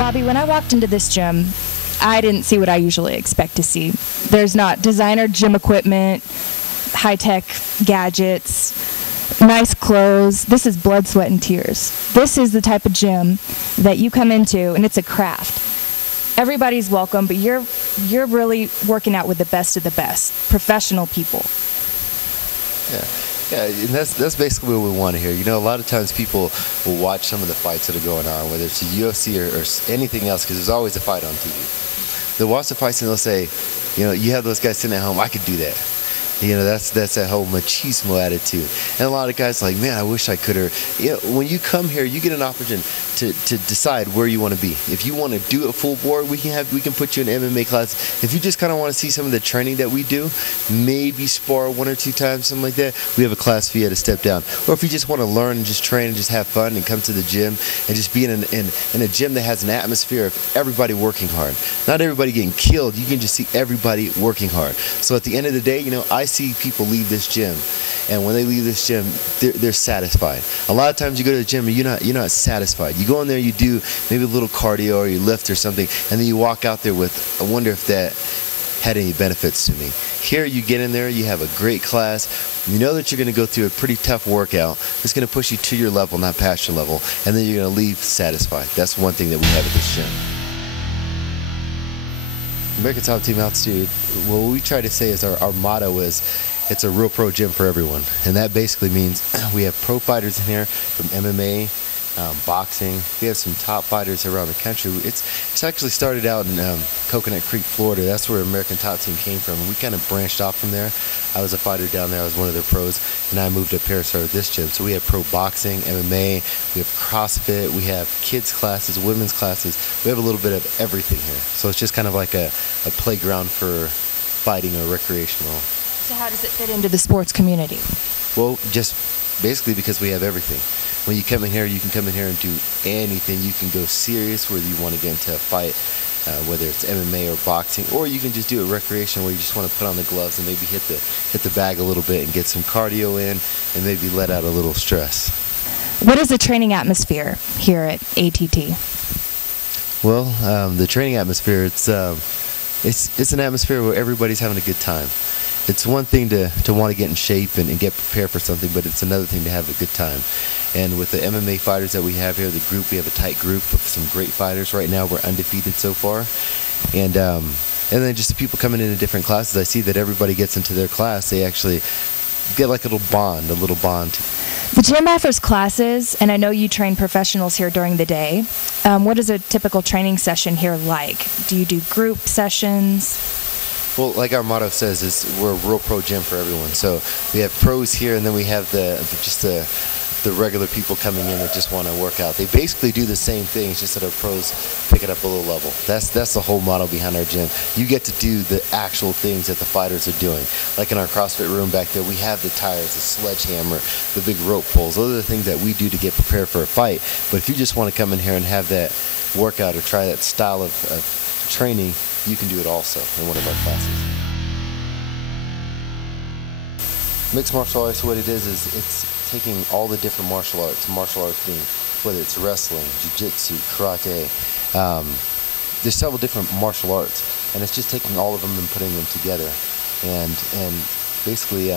Bobby, when I walked into this gym, I didn't see what I usually expect to see. There's not designer gym equipment, high-tech gadgets, nice clothes. This is blood, sweat, and tears. This is the type of gym that you come into, and it's a craft. Everybody's welcome, but you're really working out with the best of the best, professional people. Yeah, and that's basically what we want to hear. You know, a lot of times people will watch some of the fights that are going on, whether it's a UFC or anything else, because there's always a fight on TV. They'll watch the fights and they'll say, you know, you have those guys sitting at home, I could do that. You know, that's that whole machismo attitude. And a lot of guys are like, man, I wish I could. Or, you know, when you come here, you get an opportunity to decide where you want to be. If you want to do it full board, we can put you in an MMA class. If you just kind of want to see some of the training that we do, maybe spar 1 or 2 times, something like that, we have a class for you to step down. Or if you just want to learn and just train and just have fun and come to the gym and just be in a gym that has an atmosphere of everybody working hard. Not everybody getting killed. You can just see everybody working hard. So at the end of the day, you know, I see people leave this gym, and when they leave this gym, they're satisfied. A lot of times you go to the gym and you're not satisfied. You go in there, you do maybe a little cardio or you lift or something, and then you walk out there with, I wonder if that had any benefits to me. Here you get in there, you have a great class, you know that you're going to go through a pretty tough workout. It's going to push you to your level, not past your level, and then you're going to leave satisfied. That's one thing that we have at this gym. American Top Team Altitude, what we try to say is our motto is, it's a real pro gym for everyone. And that basically means we have pro fighters in here from MMA, boxing. We have some top fighters around the country. It's actually started out in Coconut Creek, Florida. That's where American Top Team came from. And we kind of branched off from there. I was a fighter down there. I was one of their pros. And I moved up here and started this gym. So we have pro boxing, MMA, we have CrossFit, we have kids classes, women's classes. We have a little bit of everything here. So it's just kind of like a playground for fighting or recreational. So how does it fit into the sports community? Well, just basically because we have everything. When you come in here, you can come in here and do anything. You can go serious, whether you want to get into a fight, whether it's MMA or boxing, or you can just do it recreational, where you just want to put on the gloves and maybe hit the bag a little bit and get some cardio in and maybe let out a little stress. What is the training atmosphere here at ATT? Well, the training atmosphere, it's an atmosphere where everybody's having a good time. It's one thing to want to get in shape and get prepared for something, but it's another thing to have a good time. And with the MMA fighters that we have here, the group, we have a tight group of some great fighters. Right now, we're undefeated so far. And then just the people coming into different classes, I see that everybody gets into their class. They actually get like a little bond. The gym offers classes, and I know you train professionals here during the day. What is a typical training session here like? Do you do group sessions? Well, like our motto says, we're a real pro gym for everyone. So we have pros here, and then we have the regular people coming in that just want to work out. They basically do the same thing, it's just that our pros pick it up a little level. That's the whole motto behind our gym. You get to do the actual things that the fighters are doing. Like in our CrossFit room back there, we have the tires, the sledgehammer, the big rope pulls. Those are the things that we do to get prepared for a fight. But if you just want to come in here and have that workout or try that style of training, you can do it also in one of our classes. Mixed martial arts, what it is it's taking all the different martial arts being, whether it's wrestling, jiu-jitsu, karate, there's several different martial arts, and it's just taking all of them and putting them together and basically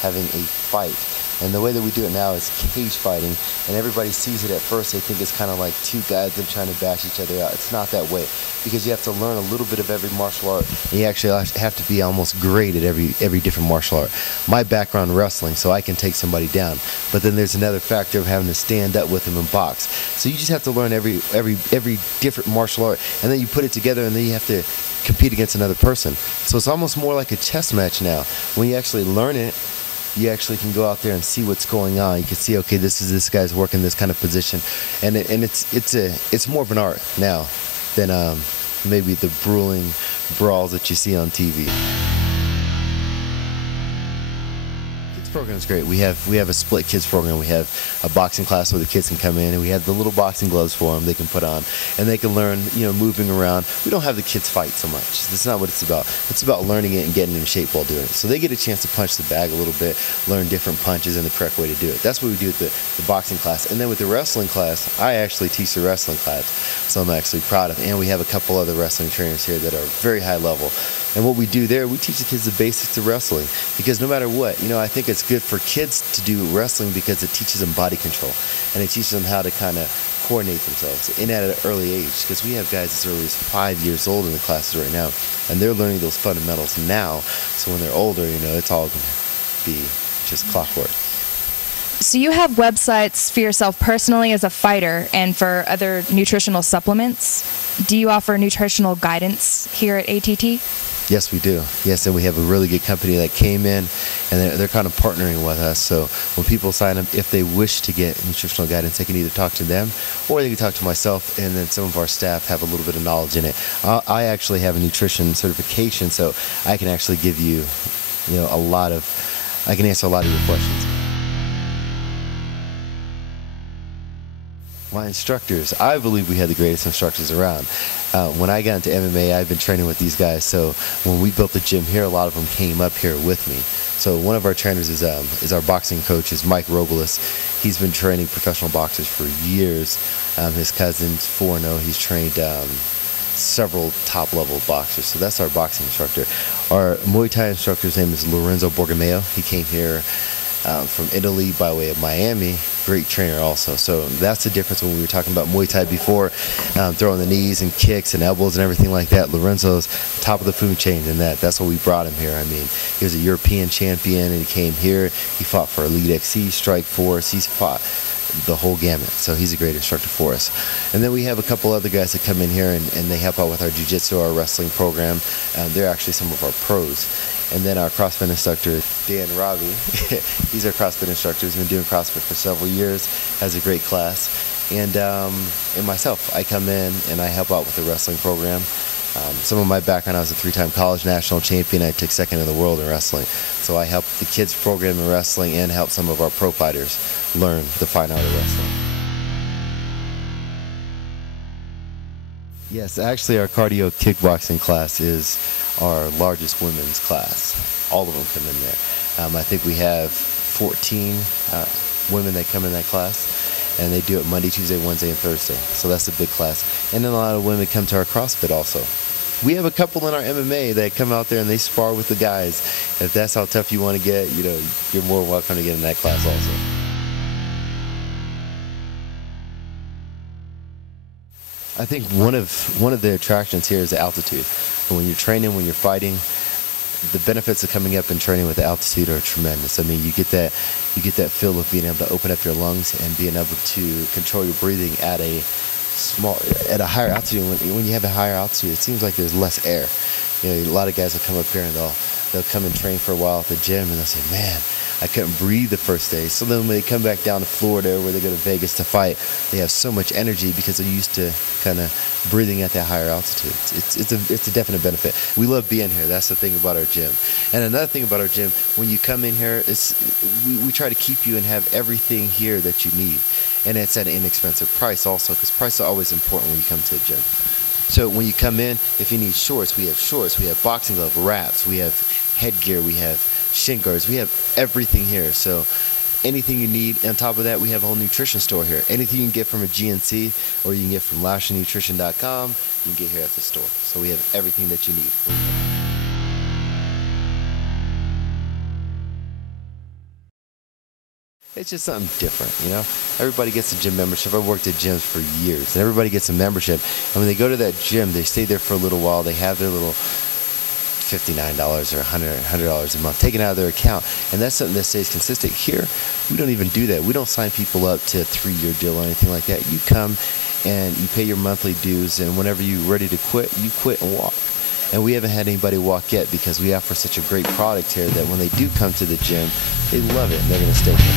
having a fight. And the way that we do it now is cage fighting, and everybody sees it at first, they think it's kind of like two guys that are trying to bash each other out. It's not that way, because you have to learn a little bit of every martial art, and you actually have to be almost great at every different martial art. My background wrestling, so I can take somebody down, but then there's another factor of having to stand up with them and box. So you just have to learn every different martial art, and then you put it together, and then you have to compete against another person. So it's almost more like a chess match now. When you actually learn it, you actually can go out there and see what's going on. You can see, okay, this guy's working this kind of position, and it's more of an art now than maybe the grueling brawls that you see on TV. program's great. We have a split kids program. We have a boxing class where the kids can come in, and we have the little boxing gloves for them they can put on, and they can learn, moving around. We don't have the kids fight so much. That's not what it's about. It's about learning it and getting in shape while doing it. So they get a chance to punch the bag a little bit, learn different punches and the correct way to do it. That's what we do at the boxing class. And then with the wrestling class, I actually teach the wrestling class, so I'm actually proud of it. And we have a couple other wrestling trainers here that are very high level. And what we do there, we teach the kids the basics of wrestling. Because no matter what, I think it's good for kids to do wrestling because it teaches them body control. And it teaches them how to kind of coordinate themselves and at an early age. Because we have guys as early as 5 years old in the classes right now. And they're learning those fundamentals now. So when they're older, it's all going to be just clockwork. So you have websites for yourself personally as a fighter and for other nutritional supplements. Do you offer nutritional guidance here at ATT? Yes, we do. Yes, and we have a really good company that came in, and they're kind of partnering with us. So when people sign up, if they wish to get nutritional guidance, they can either talk to them or they can talk to myself, and then some of our staff have a little bit of knowledge in it. I actually have a nutrition certification, so I can actually give you, I can answer a lot of your questions. My instructors, I believe we had the greatest instructors around. When I got into MMA, I've been training with these guys. So when we built the gym here, a lot of them came up here with me. So one of our trainers is our boxing coach, is Mike Robles. He's been training professional boxers for years. His cousin's 4-0. He's trained several top-level boxers. So that's our boxing instructor. Our Muay Thai instructor's name is Lorenzo Borgomeo. He came here from Italy by way of Miami. Great trainer also. So that's the difference when we were talking about Muay Thai before, throwing the knees and kicks and elbows and everything like that. Lorenzo's top of the food chain in that. That's what we brought him here. I mean, he was a European champion and he came here. He fought for Elite XC, Strike Force. He's fought the whole gamut. So he's a great instructor for us. And then we have a couple other guys that come in here and they help out with our jiu-jitsu, our wrestling program. They're actually some of our pros. And then our CrossFit instructor, Dan Ravi, he's our CrossFit instructor. He's been doing CrossFit for several years, has a great class. And myself, I come in and I help out with the wrestling program. Some of my background, I was a 3-time college national champion. I took second in the world in wrestling. So I help the kids program in wrestling and help some of our pro fighters learn the fine art of wrestling. Yes, actually our cardio kickboxing class is our largest women's class. All of them come in there. I think we have 14 women that come in that class, and they do it Monday, Tuesday, Wednesday, and Thursday. So that's a big class. And then a lot of women come to our CrossFit also. We have a couple in our MMA that come out there and they spar with the guys. If that's how tough you want to get, you're more welcome to get in that class also. I think one of the attractions here is the altitude. And when you're training, when you're fighting, the benefits of coming up and training with the altitude are tremendous. I mean, you get that feel of being able to open up your lungs and being able to control your breathing at a higher altitude. When you have a higher altitude, it seems like there's less air. A lot of guys will come up here and they'll come and train for a while at the gym and they'll say, man, I couldn't breathe the first day. So then when they come back down to Florida, where they go to Vegas to fight, they have so much energy because they're used to kind of breathing at that higher altitude. It's a definite benefit. We love being here. That's the thing about our gym. And another thing about our gym, when you come in here, we try to keep you and have everything here that you need. And it's at an inexpensive price also, because price is always important when you come to a gym. So when you come in, if you need shorts, we have boxing gloves, wraps, we have headgear, we have shin guards, we have everything here. So anything you need, on top of that, we have a whole nutrition store here. Anything you can get from a GNC or you can get from LashleyNutrition.com, you can get here at the store. So we have everything that you need. It's just something different, Everybody gets a gym membership. I've worked at gyms for years, and everybody gets a membership. And when they go to that gym, they stay there for a little while. They have their little $59 or $100 a month taken out of their account, and that's something that stays consistent. Here, we don't even do that. We don't sign people up to a 3-year deal or anything like that. You come and you pay your monthly dues, and whenever you're ready to quit, you quit and walk. And we haven't had anybody walk yet because we offer such a great product here that when they do come to the gym, they love it and they're going to stay here.